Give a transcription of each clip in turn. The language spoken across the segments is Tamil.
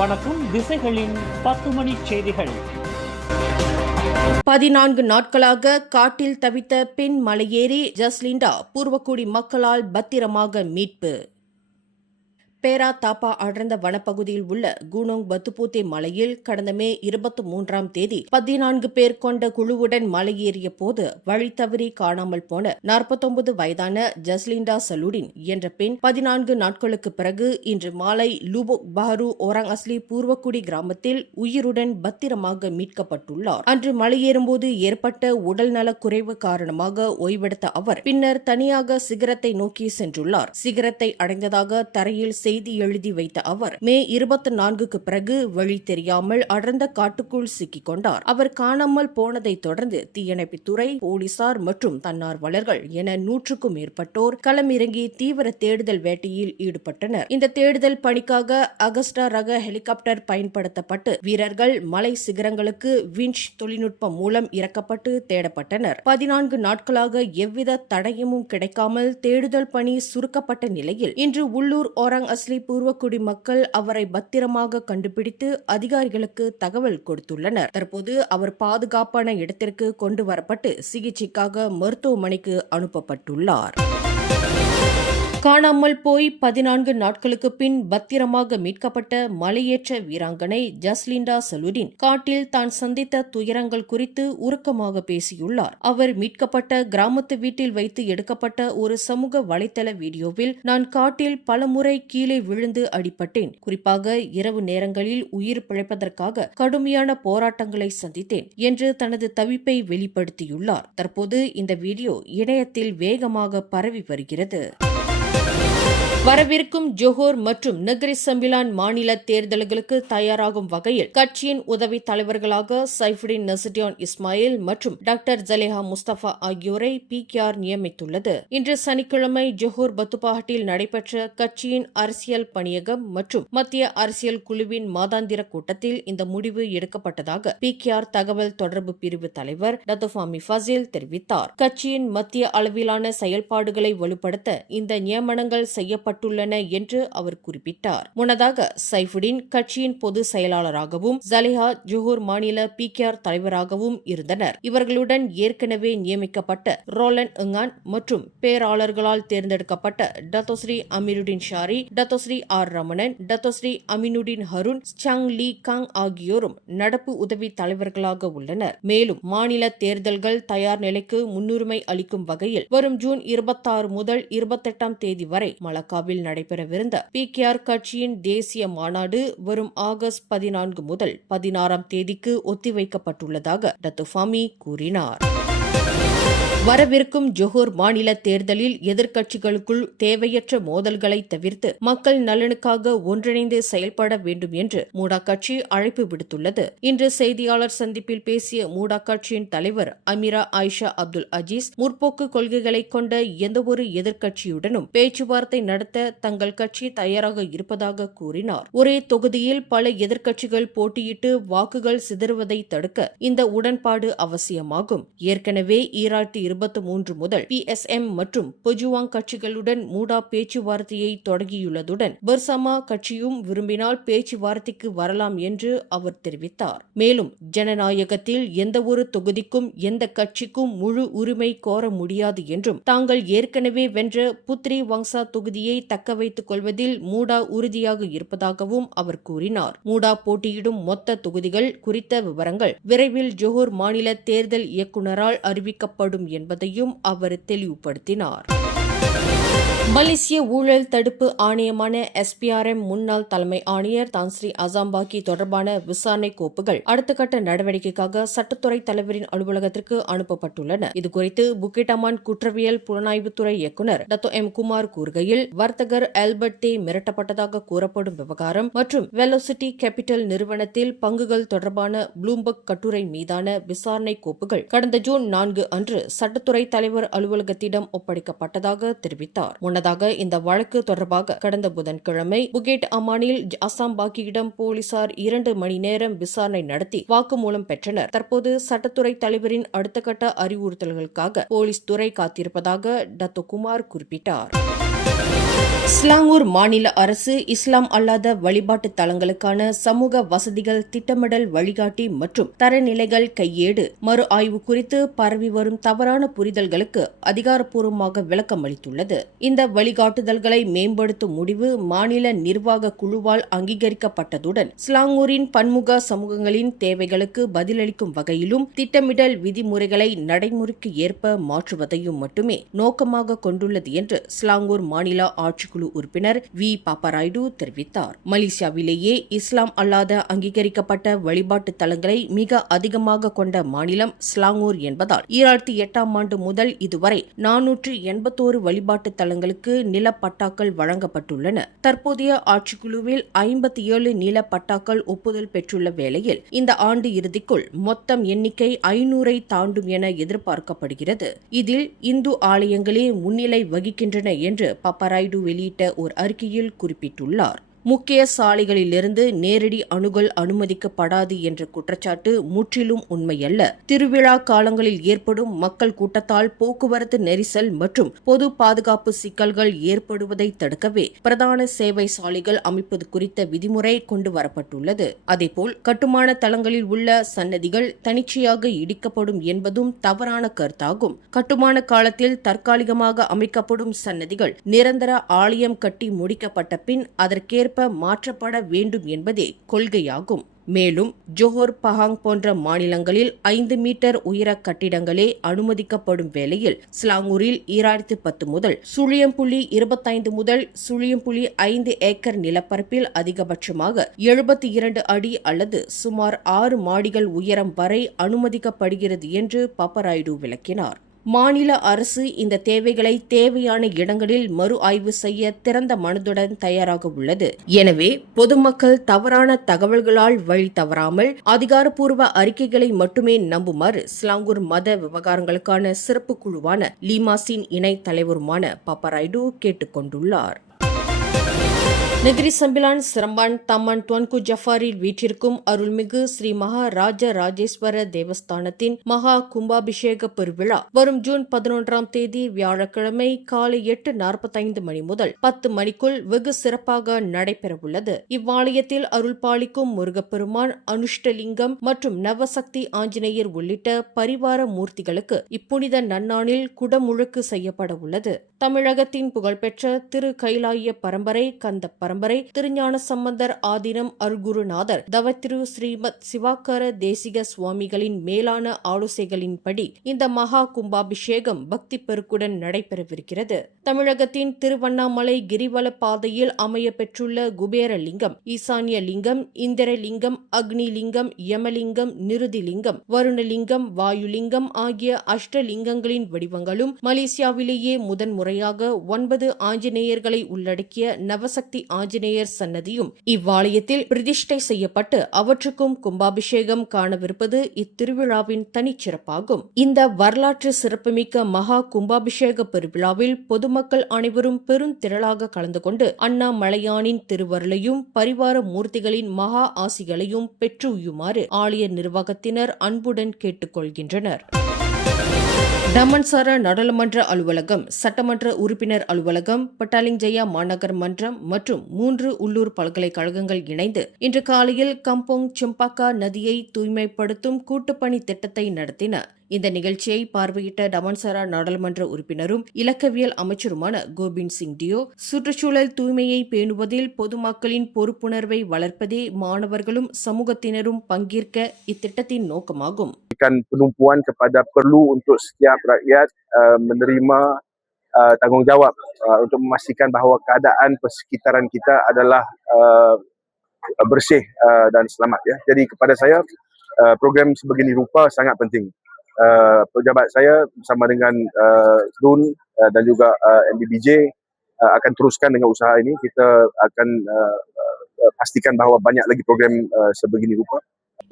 வணக்கம். திசைகளின் 10 மணி செய்திகள். 14 நாட்களாக காட்டில் தவித்த பெண் மலையேறி ஜஸ்லிண்டா பூர்வக்குடி மக்களால் பத்திரமாக மீட்பு. பேரா தாப்பா அடர்ந்த வனப்பகுதியில் உள்ள கூனோங் பத்துபூத்தே மலையில் கடந்த மே 23ஆம் தேதி 14 பேர் கொண்ட குழுவுடன் மலையேறிய போது வழி தவறி காணாமல் போன 49 வயதான ஜஸ்லிண்டா சலுடின் என்ற பெண் 14 நாட்களுக்கு பிறகு இன்று மாலை லூபோக் பஹரு ஓராங் அஸ்லி பூர்வக்குடி கிராமத்தில் உயிருடன் பத்திரமாக மீட்கப்பட்டுள்ளார். அன்று மலையேறும்போது ஏற்பட்ட உடல்நலக் குறைவு காரணமாக ஓய்வெடுத்த அவர் பின்னர் தனியாக சிகரத்தை நோக்கி சென்றுள்ளார். சிகரத்தை அடைந்ததாக தரையில் செய்தி எழுதி வைத்த அவர் மே 24க்கு பிறகு வழி தெரியாமல் அடர்ந்த காட்டுக்குள் சிக்கிக் கொண்டார். அவர் காணாமல் போனதை தொடர்ந்து தீயணைப்புத்துறை, போலீசார் மற்றும் தன்னார்வலர்கள் என 100க்கும் மேற்பட்டோர் களமிறங்கி தீவிர தேடுதல் வேட்டையில் ஈடுபட்டனர். இந்த தேடுதல் பணிக்காக அகஸ்டா ரக ஹெலிகாப்டர் பயன்படுத்தப்பட்டு வீரர்கள் மலை சிகரங்களுக்கு விஞ்ச் தொழில்நுட்பம் மூலம் இறக்கப்பட்டு தேடப்பட்டனர். 14 நாட்களாக எவ்வித தடயமும் கிடைக்காமல் தேடுதல் பணி சுருக்கப்பட்ட நிலையில் இன்று உள்ளூர் ஓராங் அஸ்லி பூர்வக்குடி மக்கள் அவரை பத்திரமாக கண்டுபிடித்து அதிகாரிகளுக்கு தகவல் கொடுத்துள்ளனர். தற்போது அவர் பாதுகாப்பான இடத்திற்கு கொண்டு வரப்பட்டு சிகிச்சைக்காக மருத்துவமனைக்கு அனுப்பப்பட்டுள்ளார். காணாமல் போய் 14 நாட்களுக்கு பின் பத்திரமாக மீட்கப்பட்ட மலையேற்ற வீராங்கனை ஜஸ்லிண்டா சலுடின் காட்டில் தான் சந்தித்த துயரங்கள் குறித்து உருக்கமாக பேசியுள்ளார். அவர் மீட்கப்பட்ட கிராமத்து வீட்டில் வைத்து எடுக்கப்பட்ட ஒரு சமூக வலைதள வீடியோவில், நான் காட்டில் பலமுறை கீழே விழுந்து அடிபட்டேன். குறிப்பாக இரவு நேரங்களில் உயிர் பிழைப்பதற்காக கடுமையான போராட்டங்களை சந்தித்தேன் என்று தனது தவிப்பை வெளிப்படுத்தியுள்ளார். தற்போது இந்த வீடியோ இணையத்தில் வேகமாக பரவி வருகிறது. வரவிருக்கும் ஜோஹர் மற்றும் நகரி சம்பிலான் மாநில தேர்தல்களுக்கு தயாராகும் வகையில் கட்சியின் உதவி தலைவர்களாக சைஃபுடின் நசுடியான் இஸ்மாயில் மற்றும் டாக்டர் ஜலேஹா முஸ்தபா ஆகியோரை PKR நியமித்துள்ளது. இன்று சனிக்கிழமை ஜோஹர் பத்துபாஹட்டில் நடைபெற்ற கட்சியின் அரசியல் பணியகம் மற்றும் மத்திய அரசியல் குழுவின் மாதாந்திர கூட்டத்தில் இந்த முடிவு எடுக்கப்பட்டதாக PKR தகவல் தொடர்பு பிரிவு தலைவர் டத்தோஃபாமி ஃபசில் தெரிவித்தார். கட்சியின் மத்திய அளவிலான செயல்பாடுகளை வலுப்படுத்த இந்த நியமனங்கள் செய்யப்பட்டுள்ளன என்று அவர் குறிப்பிட்டார். முன்னதாக சைஃபுடின் கட்சியின் பொது செயலாளராகவும் ஜலேஹா ஜோஹர் மாநில PKR தலைவராகவும் இருந்தனர். இவர்களுடன் ஏற்கனவே நியமிக்கப்பட்ட ரோலன் எங்கான் மற்றும் பேராளர்களால் தேர்ந்தெடுக்கப்பட்ட Dato Sri Amirudin Shari, Dato Sri R Ramanan, Dato Sri Aminuddin Harun, Chang Lih Kang ஆகியோரும் நடப்பு உதவி தலைவர்களாக உள்ளனர். மேலும் மாநில தேர்தல்கள் தயார் நிலைக்கு முன்னுரிமை அளிக்கும் வகையில் வரும் ஜூன் 26 முதல் 28ஆம் தேதி வரை மலக்காவில் நடைபெறவிருந்த PKR கட்சியின் தேசிய மாநாடு வரும் ஆகஸ்ட் 14 முதல் 16ஆம் தேதிக்கு ஒத்திவைக்கப்பட்டுள்ளதாக டத்தோஃபாமி கூறினார். வரவிருக்கும் ஜோஹர் மாநில தேர்தலில் எதிர்க்கட்சிகளுக்குள் தேவையற்ற மோதல்களை தவிர்த்து மக்கள் நலனுக்காக ஒன்றிணைந்து செயல்பட வேண்டும் என்று மூடா கட்சி அழைப்பு விடுத்துள்ளது. இன்று செய்தியாளர் சந்திப்பில் பேசிய மூடா கட்சியின் தலைவர் அமீரா ஆயிஷா அப்துல் அஜீஸ், முற்போக்கு கொள்கைகளை கொண்ட எந்தவொரு எதிர்க்கட்சியுடனும் பேச்சுவார்த்தை நடத்த தங்கள் கட்சி தயாராக இருப்பதாக கூறினார். ஒரே தொகுதியில் பல எதிர்க்கட்சிகள் போட்டியிட்டு வாக்குகள் சிதறுவதை தடுக்க இந்த உடன்பாடு அவசியமாகும். ஏற்கனவே 2023 முதல் PSM மற்றும் பொஜுவாங் கட்சிகளுடன் மூடா பேச்சுவார்த்தையை தொடங்கியுள்ளதுடன் பர்சமா கட்சியும் விரும்பினால் பேச்சுவார்த்தைக்கு வரலாம் என்று அவர் தெரிவித்தார். மேலும் ஜனநாயகத்தில் எந்தவொரு தொகுதிக்கும் எந்த கட்சிக்கும் முழு உரிமை கோர முடியாது என்றும் தாங்கள் ஏற்கனவே வென்ற புத்ரி வங்சா தொகுதியை தக்க வைத்துக் கொள்வதில் மூடா உறுதியாக இருப்பதாகவும் அவர் கூறினார். மூடா போட்டியிடும் மொத்த தொகுதிகள் குறித்த விவரங்கள் விரைவில் ஜோஹர் மாநில தேர்தல் இயக்குநரால் அறிவிக்கப்படும் என்பதையும் அவர் தெளிவுபடுத்தினார். மலேசிய ஊழல் தடுப்பு ஆணையமான SPRM முன்னாள் தலைமை ஆணையர் தான்ஸ்ரீ அசாம்பாக்கி தொடர்பான விசாரணை கோப்புகள் அடுத்த கட்ட நடவடிக்கைக்காக சட்டத்துறை தலைவரின் அலுவலகத்திற்கு அனுப்பப்பட்டுள்ளன. இதுகுறித்து புக்கிட் அமான் குற்றவியல் புலனாய்வுத்துறை இயக்குநர் டத்தோ M குமார் கூறுகையில், வர்த்தகர் ஆல்பர்ட் தே மிரட்டப்பட்டதாக கூறப்படும் விவகாரம் மற்றும் வெலோசிட்டி கேபிட்டல் நிறுவனத்தில் பங்குகள் தொடர்பான ப்ளூம்பர்க் கட்டுரை மீதான விசாரணை கோப்புகள் கடந்த ஜூன் 4 அன்று சட்டத்துறை தலைவர் அலுவலகத்திடம் ஒப்படைக்கப்பட்டதாக தெரிவித்தார். முன்னதாக இந்த வழக்கு தொடர்பாக கடந்த புதன்கிழமை புகேட் அமானில் அசாம் பாக்கியிடம் போலீசார் 2 மணி நேரம் விசாரணை நடத்தி வாக்குமூலம் பெற்றனர். தற்போது சட்டத்துறை தலைவரின் அடுத்த கட்ட அறிவுறுத்தல்களுக்காக போலீஸ் துறை காத்திருப்பதாக டத்தோகுமார் குறிப்பிட்டார். ஸ்லாங்கூர் மாநில அரசு இஸ்லாம் அல்லாத வழிபாட்டு தலங்களுக்கான சமூக வசதிகள் திட்டமிடல் வழிகாட்டி மற்றும் தரநிலைகள் கையேடு மறு ஆய்வு குறித்து பரவி வரும் தவறான புரிதல்களுக்கு அதிகாரப்பூர்வமாக விளக்கம் அளித்துள்ளது. இந்த வழிகாட்டுதல்களை மேம்படுத்தும் முடிவு மாநில நிர்வாக குழுவால் அங்கீகரிக்கப்பட்டதுடன் ஸ்லாங்கூரின் பன்முக சமூகங்களின் தேவைகளுக்கு பதிலளிக்கும் வகையிலும் திட்டமிடல் விதிமுறைகளை நடைமுறைக்கு ஏற்ப மாற்றுவதையும் மட்டுமே நோக்கமாக கொண்டுள்ளது என்று ஸ்லாங்கூர் மாநில ஆட்சிக்குழு உறுப்பினர் வி பாப்பராய்டு தெரிவித்தார். மலேசியாவிலேயே இஸ்லாம் அல்லாத அங்கீகரிக்கப்பட்ட வழிபாட்டு தலங்களை மிக அதிகமாக கொண்ட மாநிலம் ஸ்லாங்கூர் என்பதால் 2008ஆம் ஆண்டு முதல் இதுவரை 481 வழிபாட்டு தலங்களுக்கு நிலப்பட்டாக்கள் வழங்கப்பட்டுள்ளன. தற்போதைய ஆட்சிக்குழுவில் 57 நிலப்பட்டாக்கள் ஒப்புதல் பெற்றுள்ள வேளையில் இந்த ஆண்டு இறுதிக்குள் மொத்தம் எண்ணிக்கை 500ஐ தாண்டும் என எதிர்பார்க்கப்படுகிறது. இதில் இந்து ஆலயங்களே முன்னிலை வகிக்கின்றன என்று பாப்பராய்டு வெளியிட்ட ஒரு அறிக்கையில் குறிப்பிட்டுள்ளார். முக்கிய சாலைகளிலிருந்து நேரடி அணுகல் அனுமதிக்கப்படாது என்ற குற்றச்சாட்டு முற்றிலும் உண்மையல்ல. திருவிழா காலங்களில் ஏற்படும் மக்கள் கூட்டத்தால் போக்குவரத்து நெரிசல் மற்றும் பொது பாதுகாப்பு சிக்கல்கள் ஏற்படுவதை தடுக்கவே பிரதான சேவை சாலைகள் அமைப்பது குறித்த விதிமுறை கொண்டு வரப்பட்டுள்ளது. அதேபோல் கட்டுமான தளங்களில் உள்ள சன்னதிகள் தனிச்சையாக இடிக்கப்படும் என்பதும் தவறான கருத்தாகும். கட்டுமான காலத்தில் தற்காலிகமாக அமைக்கப்படும் சன்னதிகள் நிரந்தர ஆலயம் கட்டி முடிக்கப்பட்ட பின் அதற்கேற்ப மாற்றப்பட வேண்டும் என்பதே கொள்கையாகும். மேலும் ஜோஹர் பஹாங் போன்ற மாநிலங்களில் 5 மீட்டர் உயர கட்டிடங்களே அனுமதிக்கப்படும் வேளையில் ஸ்லாங்கூரில் 2010 முதல் 0.25 முதல் 0.5 ஏக்கர் நிலப்பரப்பில் அதிகபட்சமாக 72 அடி அல்லது சுமார் 6 மாடிகள் உயரம் வரை அனுமதிக்கப்படுகிறது என்று பாப்பராய்டு விளக்கினார். மாநில அரசு இந்த தேவைகளை தேவையான இடங்களில் மறு ஆய்வு செய்ய திறந்த மனதுடன் தயாராக உள்ளது. எனவே பொதுமக்கள் தவறான தகவல்களால் வழி தவறாமல் அதிகாரப்பூர்வ அறிக்கைகளை மட்டுமே நம்புமாறு ஸ்லாங்கூர் மத விவகாரங்களுக்கான சிறப்பு குழுவான லீமாசின் இணை தலைவருமான பாப்பராய்டு கேட்டுக் கொண்டுள்ளார். நெகிரி சம்பிலான் சிரம்பான் தம்மன் துவன்கு ஜஃபாரில் வீற்றிருக்கும் அருள்மிகு ஸ்ரீ மகா ராஜ ராஜேஸ்வர தேவஸ்தானத்தின் மகா கும்பாபிஷேக பெருவிழா வரும் ஜூன் 11ஆம் தேதி வியாழக்கிழமை காலை 8:45 மணி முதல் 10 மணிக்குள் வெகு சிறப்பாக நடைபெறவுள்ளது. இவ்வாலயத்தில் அருள்பாலிக்கும் முருகப்பெருமான், அனுஷ்டலிங்கம் மற்றும் நவசக்தி ஆஞ்சநேயர் உள்ளிட்ட பரிவார மூர்த்திகளுக்கு இப்புனித நன்னாளில் குடமுழுக்கு செய்யப்பட உள்ளது. தமிழகத்தின் புகழ்பெற்ற திரு கைலாய பரம்பரை, கந்த பரம்பரை, திருஞான சம்பந்தர் ஆதீனம் அருள்குருநாதர் தவத்திரு ஸ்ரீமத் சிவாக்கர தேசிக சுவாமிகளின் மேலான ஆலோசனைகளின்படி இந்த மகா கும்பாபிஷேகம் பக்தி பெருக்குடன் நடைபெறவிருக்கிறது. தமிழகத்தின் திருவண்ணாமலை கிரிவல பாதையில் அமைய பெற்றுள்ள குபேரலிங்கம், ஈசான்ய லிங்கம், இந்திரலிங்கம், அக்னிலிங்கம், யமலிங்கம், நிருதிலிங்கம், வருணலிங்கம், வாயுலிங்கம் ஆகிய அஷ்டலிங்கங்களின் வடிவங்களும் மலேசியாவிலேயே முதன்முறையாக 9 ஆஞ்சநேயர்களை உள்ளடக்கிய நவசக்தி ஆஞ்சநேயர் சன்னதியும் இவ்வாலயத்தில் பிரதிஷ்டை செய்யப்பட்டு அவற்றுக்கும் கும்பாபிஷேகம் காணவிருப்பது இத்திருவிழாவின் தனிச்சிறப்பாகும். இந்த வரலாற்று சிறப்புமிக்க மகா கும்பாபிஷேக பெருவிழாவில் பொதுமக்கள் அனைவரும் பெருந்திரளாக கலந்து கொண்டு அண்ணாமலையானின் திருவருளையும் பரிவார மூர்த்திகளின் மகா ஆசிகளையும் பெற்றுயுமாறு ஆலய நிர்வாகத்தினர் அன்புடன் கேட்டுக்கொள்கின்றனர். டமன்சாரா நாடாளுமன்ற அலுவலகம், சட்டமன்ற உறுப்பினர் அலுவலகம், பட்டாலிங் ஜெயா மாநகர் மன்றம் மற்றும் 3 உள்ளூர் பல்கலைக்கழகங்கள் இணைந்து இன்று காலையில் கம்போங் சிம்பாக்கா நதியை தூய்மைப்படுத்தும் கூட்டுப்பணி திட்டத்தை நடத்தின. இந்த நிகழ்ச்சியை பார்வையிட்ட டமன்சாரா நாடாளுமன்ற உறுப்பினரும் இலக்கவியல் அமைச்சருமான கோபிந்த் சிங் டியோ, சுற்றுச்சூழல் தூய்மையை பேணுவதில் பொதுமக்களின் பொறுப்புணர்வை வளர்ப்பதே மாணவர்களும் சமூகத்தினரும் பங்கேற்க இத்திட்டத்தின் நோக்கமாகும். Penumpuan kepada perlu untuk setiap rakyat menerima tanggungjawab untuk memastikan bahawa keadaan persekitaran kita adalah bersih dan selamat. Ya. Jadi kepada saya program sebegini rupa sangat penting. Pejabat saya bersama dengan DUN dan juga MBBJ akan teruskan dengan usaha ini. Kita akan pastikan bahawa banyak lagi program sebegini rupa.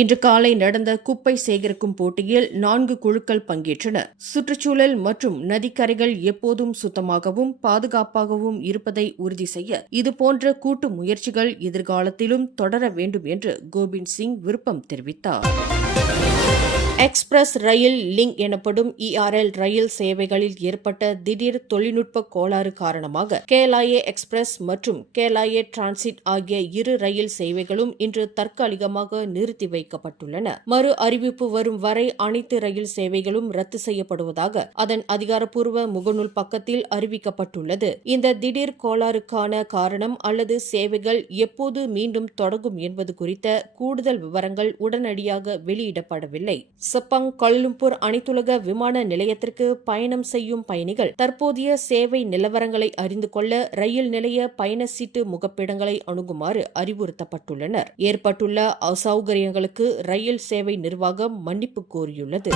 இன்று காலை நடந்த குப்பை சேகரிக்கும் போட்டியில் 4 குழுக்கள் பங்கேற்றன. சுற்றுச்சூழல் மற்றும் நதிக்கரைகள் எப்போதும் சுத்தமாகவும் பாதுகாப்பாகவும் இருப்பதை உறுதி செய்ய இதுபோன்ற கூட்டு முயற்சிகள் எதிர்காலத்திலும் தொடர வேண்டும் என்று கோபிந்த் சிங் விருப்பம் தெரிவித்தார். எக்ஸ்பிரஸ் ரயில் லிங்க் எனப்படும் ERL ரயில் சேவைகளில் ஏற்பட்ட திடீர் தொழில்நுட்ப கோளாறு காரணமாக கேலாயே எக்ஸ்பிரஸ் மற்றும் கேலாயே டிரான்சிட் ஆகிய 2 ரயில் சேவைகளும் இன்று தற்காலிகமாக நிறுத்தி வைக்கப்பட்டுள்ளன. மறு அறிவிப்பு வரும் வரை அனைத்து ரயில் சேவைகளும் ரத்து செய்யப்படுவதாக அதன் அதிகாரப்பூர்வ முகநூல் பக்கத்தில் அறிவிக்கப்பட்டுள்ளது. இந்த திடீர் கோளாறுக்கான காரணம் அல்லது சேவைகள் எப்போது மீண்டும் தொடங்கும் என்பது குறித்த கூடுதல் விவரங்கள் உடனடியாக வெளியிடப்படவில்லை. செப்பாங் கோலாலம்பூர் அனைத்துலக விமான நிலையத்திற்கு பயணம் செய்யும் பயணிகள் தற்போதைய சேவை நிலவரங்களை அறிந்து கொள்ள ரயில் நிலைய பயண சீட்டு முகப்பிடங்களை அணுகுமாறு அறிவுறுத்தப்பட்டுள்ளனர். ஏற்பட்டுள்ள அசௌகரியங்களுக்கு ரயில் சேவை நிர்வாகம் மன்னிப்பு கோரியுள்ளது.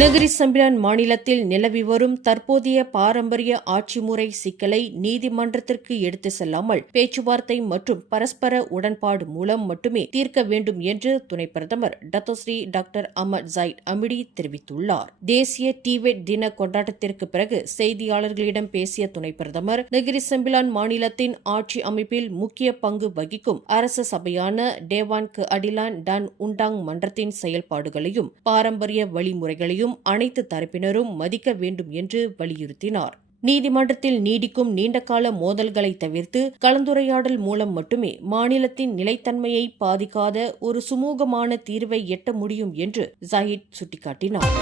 நெகிரி சம்பிலான் மாநிலத்தில் நிலவி வரும் தற்போதைய பாரம்பரிய ஆட்சி முறை சிக்கலை நீதிமன்றத்திற்கு எடுத்து செல்லாமல் பேச்சுவார்த்தை மற்றும் பரஸ்பர உடன்பாடு மூலம் மட்டுமே தீர்க்க வேண்டும் என்று துணை பிரதமர் Datuk Seri doctor Ahmad Zahid Hamidi தெரிவித்துள்ளார். தேசிய டிபெட் தின கொண்டாட்டத்திற்கு பிறகு செய்தியாளர்களிடம் பேசிய துணை பிரதமர் நெகிரி சம்பிலான் மாநிலத்தின் ஆட்சி அமைப்பில் முக்கிய பங்கு வகிக்கும் அரச சபையான டேவான் அடிலான் டான் உண்டாங் மன்றத்தின் செயல்பாடுகளையும் பாரம்பரிய வழிமுறைகளையும் அனைத்து தரப்பினரும் மதிக்க வேண்டும் என்று வலியுறுத்தினார். நீதிமன்றத்தில் நீடிக்கும் நீண்டகால மோதல்களை தவிர்த்து கலந்துரையாடல் மூலம் மட்டுமே மாநிலத்தின் நிலைத்தன்மையை பாதிக்காத ஒரு சுமூகமான தீர்வை எட்ட முடியும் என்று ஜாயிட் சுட்டிக்காட்டினார்.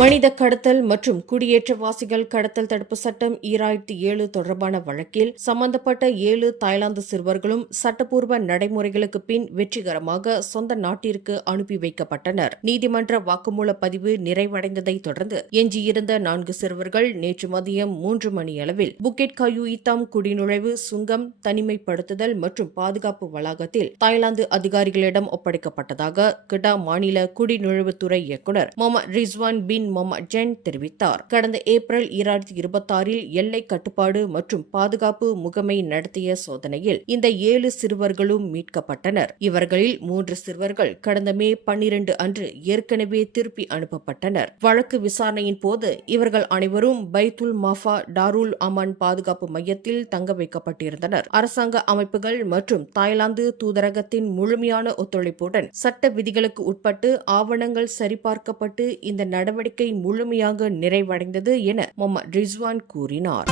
மனித கடத்தல் மற்றும் குடியேற்றவாசிகள் கடத்தல் தடுப்பு சட்டம் 2007 தொடர்பான வழக்கில் சம்பந்தப்பட்ட 7 தாய்லாந்து சிறுவர்களும் சட்டப்பூர்வ நடைமுறைகளுக்கு பின் வெற்றிகரமாக சொந்த நாட்டிற்கு அனுப்பி வைக்கப்பட்டனர். நீதிமன்ற வாக்குமூல பதிவு நிறைவடைந்ததை தொடர்ந்து எஞ்சியிருந்த 4 சிறுவர்கள் நேற்று மதியம் 3 மணியளவில் புக்கெட் காயு இத்தாம் குடிநுழைவு சுங்கம் தனிமைப்படுத்துதல் மற்றும் பாதுகாப்பு வளாகத்தில் தாய்லாந்து அதிகாரிகளிடம் ஒப்படைக்கப்பட்டதாக கிடா மாநில குடிநுழைவுத்துறை இயக்குநர் முகமது ரிஸ்வான் பின் முகமது ஜென் தெரிவித்தார். கடந்த ஏப்ரல் 2026 எல்லை கட்டுப்பாடு மற்றும் பாதுகாப்பு முகமை நடத்திய சோதனையில் இந்த 7 சிறுவர்களும் மீட்கப்பட்டனர். இவர்களில் 3 சிறுவர்கள் கடந்த மே 12 அன்று ஏற்கனவே திருப்பி அனுப்பப்பட்டனர். வழக்கு விசாரணையின் போது இவர்கள் அனைவரும் பைத்துல் மாஃபா டாருல் அமான் பாதுகாப்பு மையத்தில் தங்க வைக்கப்பட்டிருந்தனர். அரசாங்க அமைப்புகள் மற்றும் தாய்லாந்து தூதரகத்தின் முழுமையான ஒத்துழைப்புடன் சட்ட விதிகளுக்கு உட்பட்டு ஆவணங்கள் சரிபார்க்கப்பட்டு இந்த நடவடிக்கை முழுமையாக நிறைவடைந்தது என முகமது ரிஸ்வான் கூறினார்.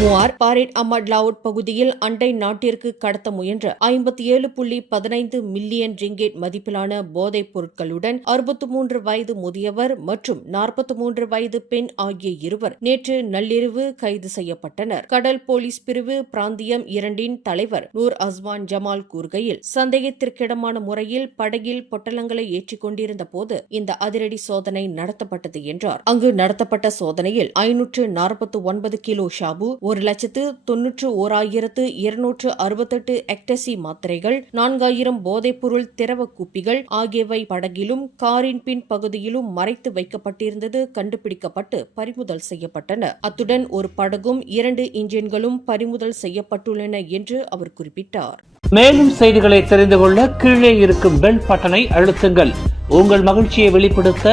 மூவார் பாரேட் அஹமட் லாவுட் பகுதியில் அண்டை நாட்டிற்கு கடத்த முயன்ற 57.15 மில்லியன் ரிங்கெட் மதிப்பிலான போதைப் பொருட்களுடன் 63 வயது முதியவர் மற்றும் 43 வயது பெண் ஆகிய இருவர் நேற்று நள்ளிரவு கைது செய்யப்பட்டனர். கடல் போலீஸ் பிரிவு பிராந்தியம் 2 தலைவர் நூர் அஸ்வான் ஜமால் கூறுகையில் சந்தேகத்திற்கிடமான முறையில் படகில் பொட்டலங்களை ஏற்றிக் கொண்டிருந்த போது இந்த அதிரடி சோதனை நடத்தப்பட்டது என்றார். அங்கு நடத்தப்பட்ட சோதனையில் 549 கிலோ ஷாபு, 1,91,268 எக்டசி மாத்திரைகள், 4000 போதைப்பொருள் திரவ குப்பிகள் ஆகியவை படகிலும் காரின் பின் பகுதியிலும் மறைத்து வைக்கப்பட்டிருந்தது கண்டுபிடிக்கப்பட்டு பறிமுதல் செய்யப்பட்டன. அத்துடன் ஒரு படகும் 2 இன்ஜின்களும் பறிமுதல் செய்யப்பட்டுள்ளன என்று அவர் குறிப்பிட்டார். மேலும் செய்திகளை தெரிந்து கொள்ள கீழே இருக்கும் பெல் பட்டனை அழுத்துங்கள். உங்கள் மகிழ்ச்சியை வெளிப்படுத்த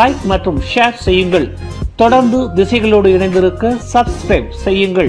லைக் மற்றும் ஷேர் செய்யுங்கள். தொடர்ந்து திசைகளோடு இணைந்திருக்க சப்ஸ்கிரைப் செய்யுங்கள்.